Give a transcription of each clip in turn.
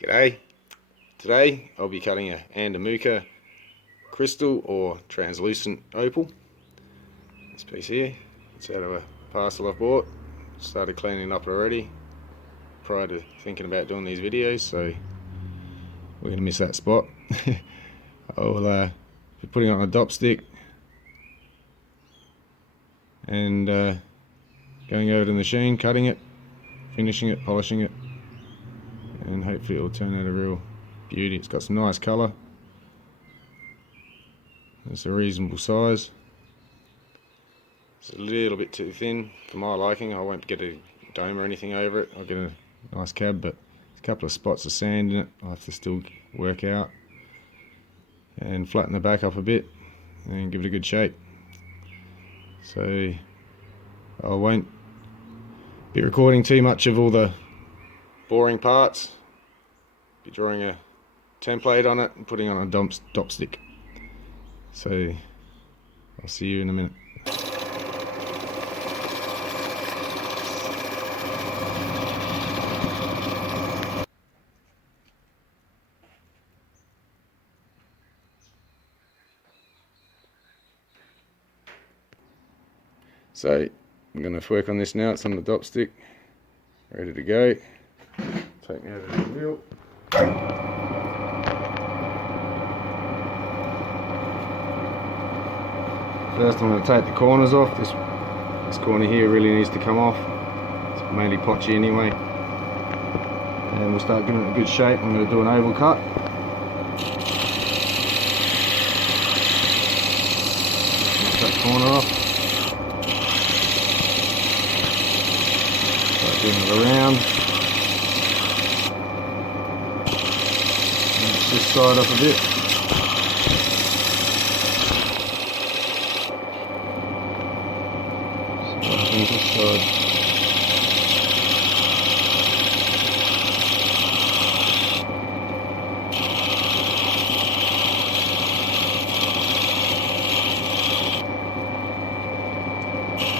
G'day. Today I'll be cutting a Andamooka crystal or translucent opal. This piece here, it's out of a parcel I've bought. Started cleaning up already prior to thinking about doing these videos, so we're going to miss that spot. I'll be putting it on a dop stick and going over to the machine, cutting it, finishing it, polishing it, and hopefully it will turn out a real beauty. It's got some nice colour. It's a reasonable size. It's a little bit too thin for my liking. I won't get a dome or anything over it. I'll get a nice cab, but there's a couple of spots of sand in it I have to still work out and flatten the back up a bit and give it a good shape. So I won't be recording too much of all the boring parts. Be drawing a template on it and putting it on a dop stick. So I'll see you in a minute. So I'm going to work on this now. It's on the dop stick, ready to go. Take me over to the wheel. First I'm going to take the corners off. This corner here really needs to come off. It's mainly potchy anyway. And we'll start giving it a good shape. I'm going to do an oval cut. Knock that corner off. Start doing it around. Match this side up a bit. This side.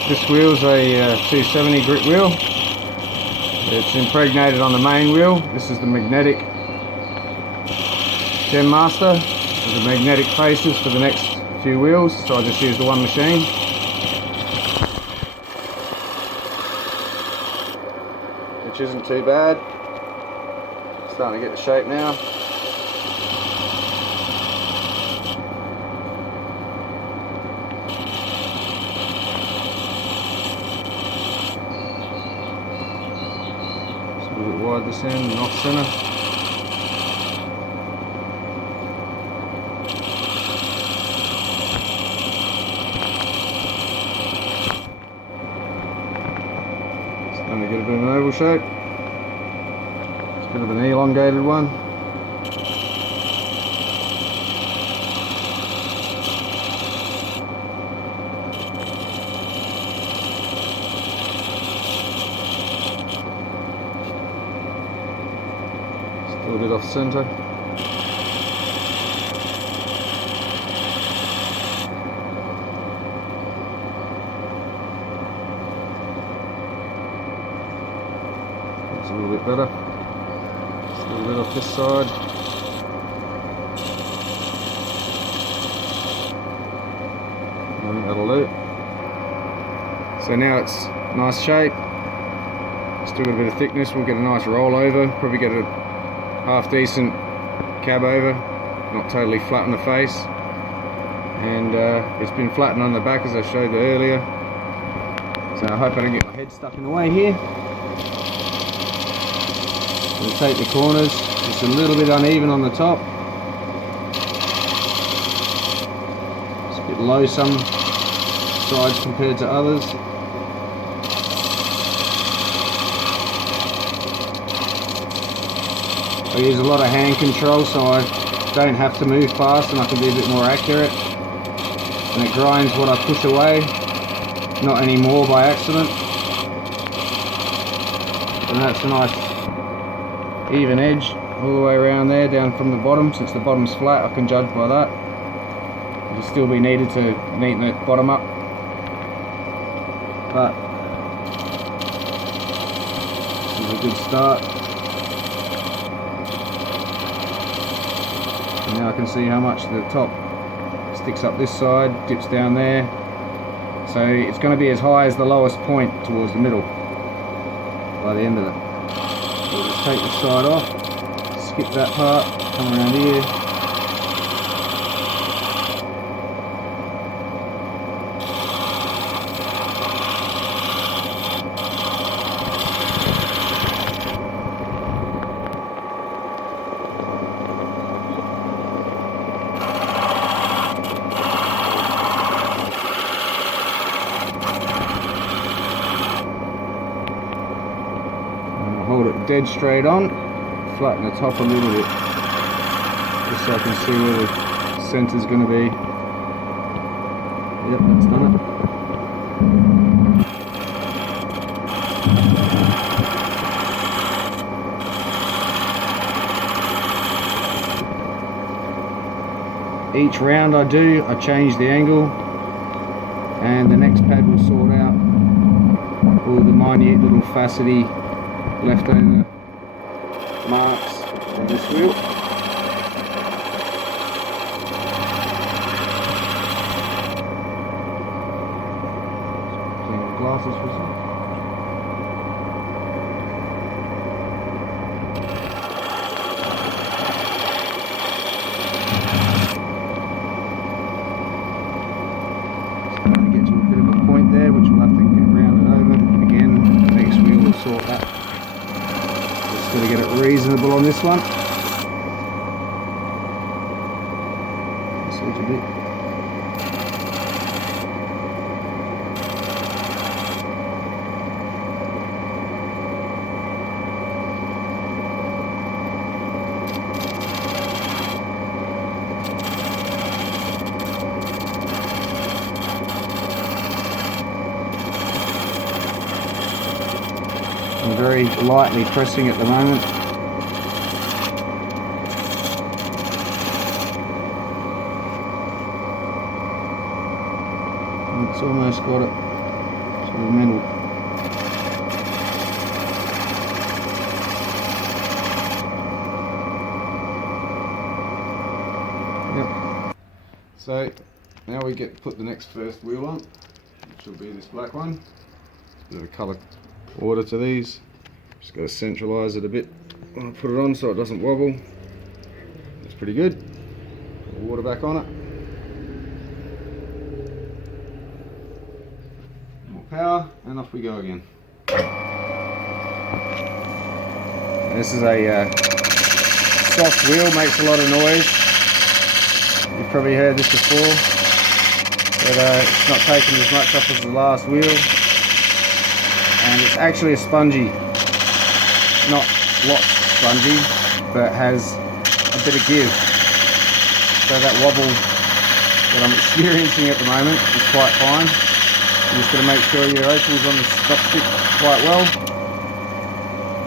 This wheel's a 270 grit wheel. It's impregnated on the main wheel. This is the magnetic gem master with the magnetic faces for the next few wheels, so I just use the one machine. Which isn't too bad. Starting to get the shape now. Just a little bit wide this end and off centre. Starting to get a bit of an oval shape. It's a bit of an elongated one. Still a bit off centre. A little bit better. Just a little bit off this side. I think that'll do. So now it's nice shape. Still got a bit of thickness. We'll get a nice roll over. Probably get a half decent cab over. Not totally flat on the face. And it's been flattened on the back as I showed you earlier. So I hope I don't get my head stuck in the way here. We'll take the corners, it's a little bit uneven on the top. It's a bit low some sides compared to others. I use a lot of hand control so I don't have to move fast and I can be a bit more accurate. And it grinds what I push away, not anymore by accident. And that's a nice even edge all the way around there, down from the bottom. Since the bottom's flat, I can judge by that. It'll still be needed to neaten the bottom up, but this is a good start. Now I can see how much the top sticks up this side, dips down there. So it's going to be as high as the lowest point towards the middle by the end of it. We'll just take this side off, skip that part, come around here. Hold it dead straight on, flatten the top a little bit, just so I can see where the centre's going to be. Yep, that's done it. Each round I do, I change the angle, and the next pad will sort out all the minute little facety leftover marks on this wheel. Clean the glasses for a second. Starting to get to a bit of a point there, which we'll have to get rounded over. Again, the next wheel will sort that. Got to get it reasonable on this one. Just a little bit. I'm very lightly pressing at the moment. And it's almost got it to the middle. Yep. So now we get to put the next first wheel on, which will be this black one. Bit of a colour order to these. Just got to centralise it a bit when I put it on so it doesn't wobble. It's pretty good. Put the water back on it. More power, and off we go again. This is a soft wheel, makes a lot of noise. You've probably heard this before, but it's not taking as much off as the last wheel. And it's actually a spongy, not lots spongy, but has a bit of give. So that wobble that I'm experiencing at the moment is quite fine. You're just got to make sure your Opal's on the stop stick quite well,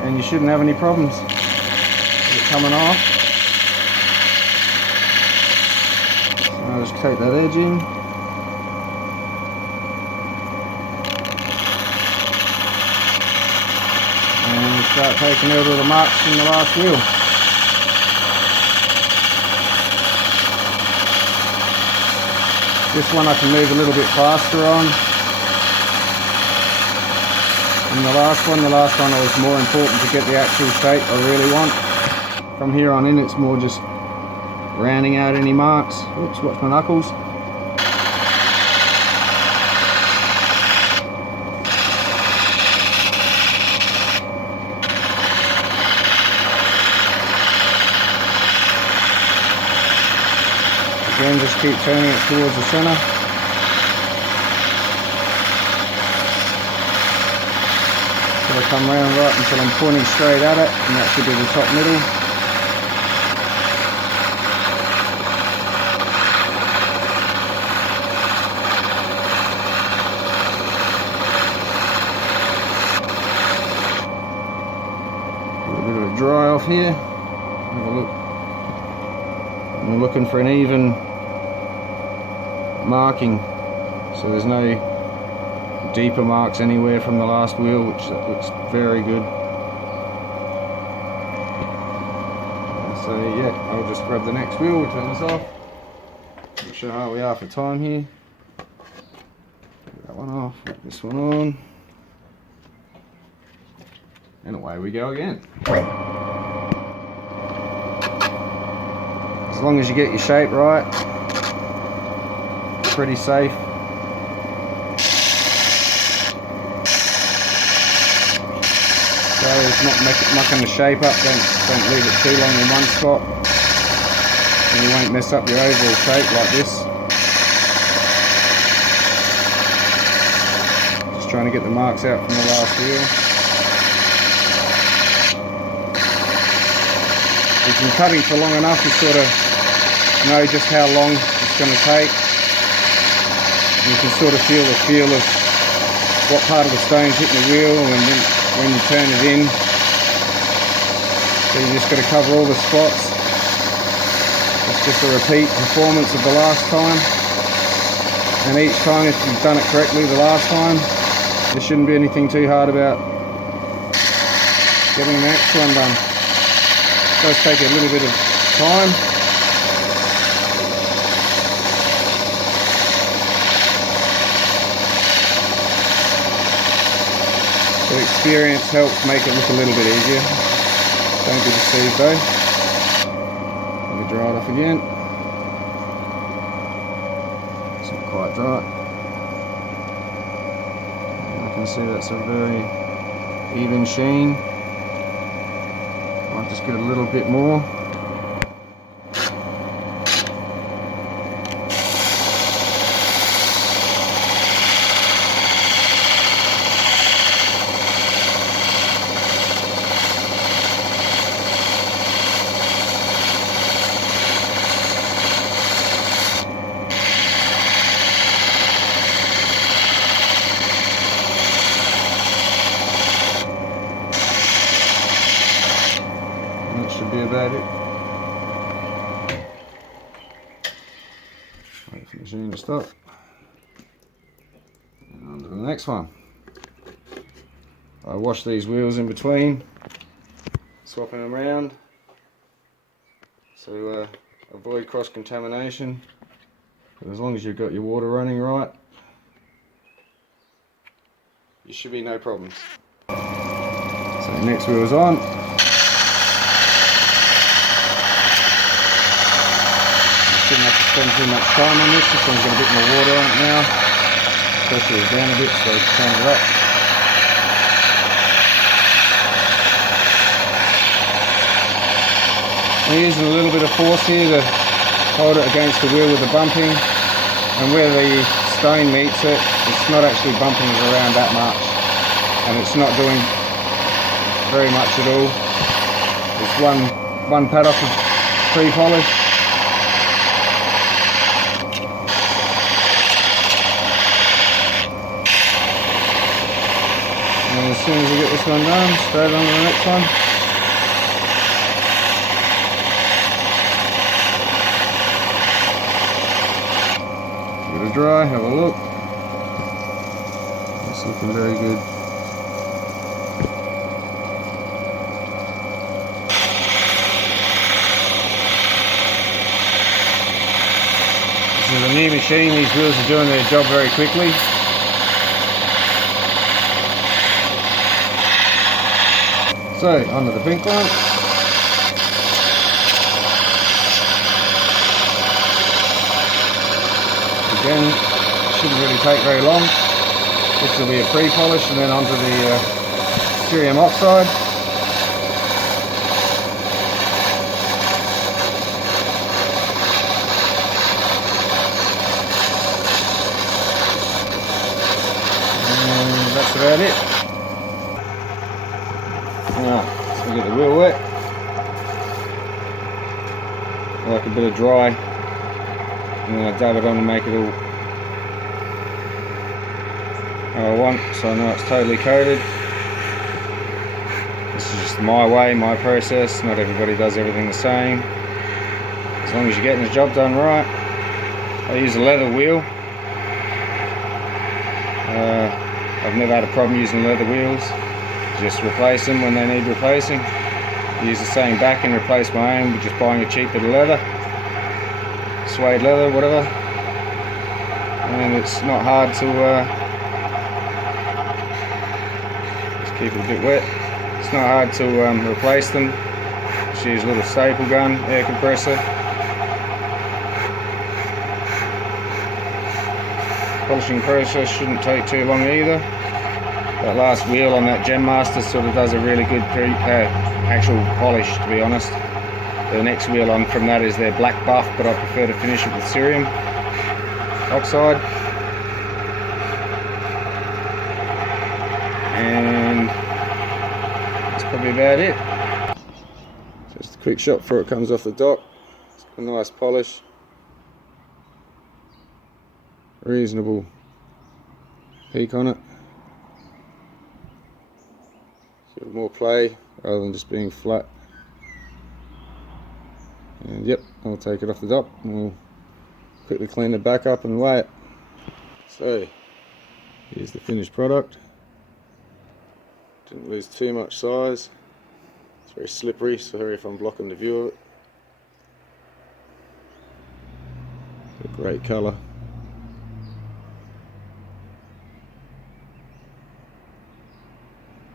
and you shouldn't have any problems with it coming off. So I'll just take that edge in. Start taking out all the marks from the last wheel. This one I can move a little bit faster on than the last one. The last one was more important to get the actual shape I really want. From here on in it's more just rounding out any marks. Oops, watch my knuckles. Again, just keep turning it towards the centre. So I come round right until I'm pointing straight at it, and that should be the top middle. Get a bit of a dry off here. Have a look. I'm looking for an even marking, so there's no deeper marks anywhere from the last wheel, which looks very good. So yeah, I'll just grab the next wheel, we'll turn this off. Not sure how we are for time here. Get that one off, put this one on. And away we go again. As long as you get your shape right, pretty safe. So it's not mucking the shape up, don't leave it too long in one spot. And you won't mess up your overall shape like this. Just trying to get the marks out from the last wheel. You've been cutting for long enough, you sort of know just how long it's going to take. And you can sort of feel the feel of what part of the stone's hitting the wheel and when you turn it in. So you just got to cover all the spots. It's just a repeat performance of the last time. And each time, if you've done it correctly the last time, there shouldn't be anything too hard about getting the next one done. It does take a little bit of time. But experience helps make it look a little bit easier. Don't be deceived though. Let me dry it off again. It's not quite dry. I can see that's a very even sheen. Might just get a little bit more. That should be about it. Wait for the machine to stop. And on to the next one. I wash these wheels in between, swapping them around to avoid cross contamination. But as long as you've got your water running right, you should be no problems. So the next wheel's on. Didn't have to spend too much time on this. This one's got a bit more water on it now. Pressure is down a bit, so change it up. I'm using a little bit of force here to hold it against the wheel with the bumping, and where the stone meets it, it's not actually bumping it around that much, and it's not doing very much at all. It's one paddock of pre-polish. And as soon as we get this one done, straight on to the next one. Give it a dry, have a look. It's looking very good. This is a new machine, these wheels are doing their job very quickly. So, onto the pink one. Again, shouldn't really take very long. This will be a pre-polish and then onto the cerium oxide. And that's about it. Alright, so we get the wheel wet. I like a bit of dry, and then I dab it on to make it all how I want, so I know it's totally coated. This is just my way, my process. Not everybody does everything the same. As long as you're getting the job done right. I use a leather wheel. I've never had a problem using leather wheels. Just replace them when they need replacing. use the same back and replace my own with just buying a cheap bit of leather, suede leather, whatever. And it's not hard to just keep it a bit wet. It's not hard to replace them. Just use a little staple gun, air compressor. Polishing process shouldn't take too long either. That last wheel on that Gem Master sort of does a really good actual polish, to be honest. The next wheel on from that is their black buff, but I prefer to finish it with cerium oxide. And that's probably about it. Just a quick shot before it comes off the dock. It's got a nice polish. Reasonable peak on it. Give it more play rather than just being flat. And yep, I'll take it off the dock and we'll quickly clean the back up and weigh it. So here's the finished product. Didn't lose too much size. It's very slippery, sorry if I'm blocking the view of it. It's a great colour.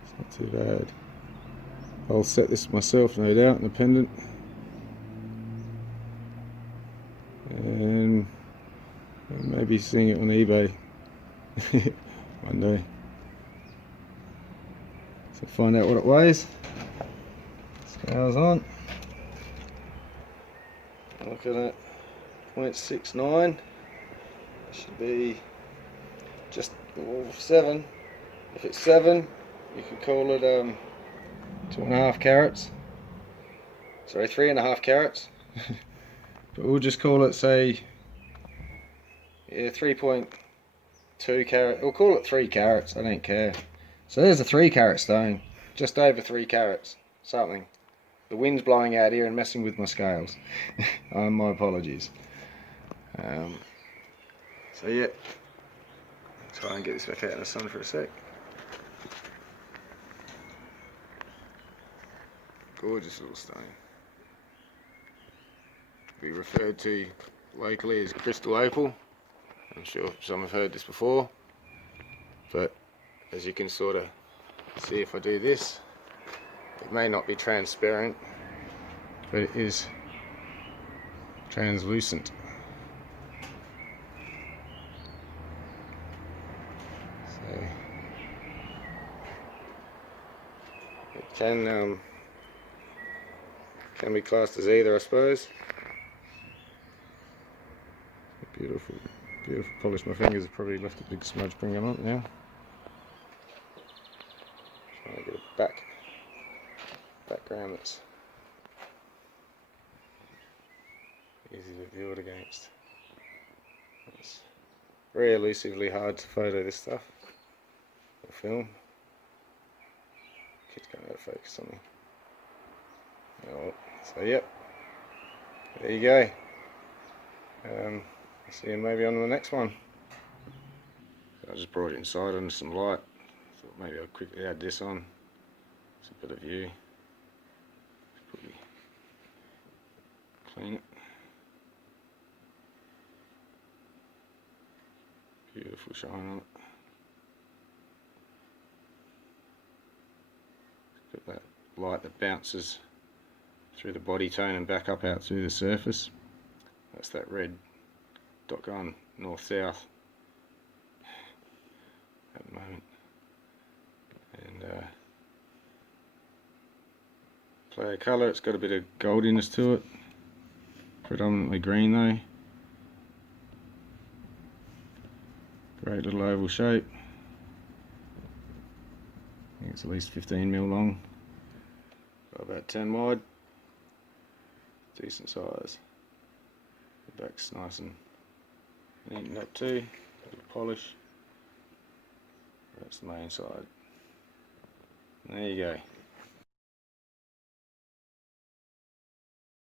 It's not too bad. I'll set this myself, no doubt, in a pendant. And maybe seeing it on eBay one day. So find out what it weighs. Scales on. Looking at 0.69. It should be just 7. If it's 7, you could call it 2.5 carats. Sorry, 3.5 carats. But we'll just call it, say, yeah, 3.2 carat. We'll call it 3 carats. I don't care. So there's a 3 carat stone, just over 3 carats, something. The wind's blowing out here and messing with my scales. My apologies. So yeah, try and get this back out in the sun for a sec. Gorgeous little stone. Be referred to locally as crystal opal. I'm sure some have heard this before, but as you can sort of see if I do this, it may not be transparent, but it is translucent. So it can be classed as either, I suppose. Beautiful, beautiful polish. My fingers have probably left a big smudge bringing on it now. Trying to get a background that's easy to view it against. It's very elusively hard to photo this stuff or film. Kid's going out of focus on me. Oh, so yep, there you go. See you maybe on the next one. I just brought it inside under some light. Thought maybe I'll quickly add this on. It's a bit of view. Quickly clean it. Beautiful shine on it. Got that light that bounces through the body tone and back up out through the surface. That's that red dot going north-south at the moment. And play of colour, it's got a bit of goldiness to it. Predominantly green though. Great little oval shape. I think it's at least 15mm long. About 10 wide. Decent size. The back's nice and neatened up too. Bit of polish. That's the main side. There you go.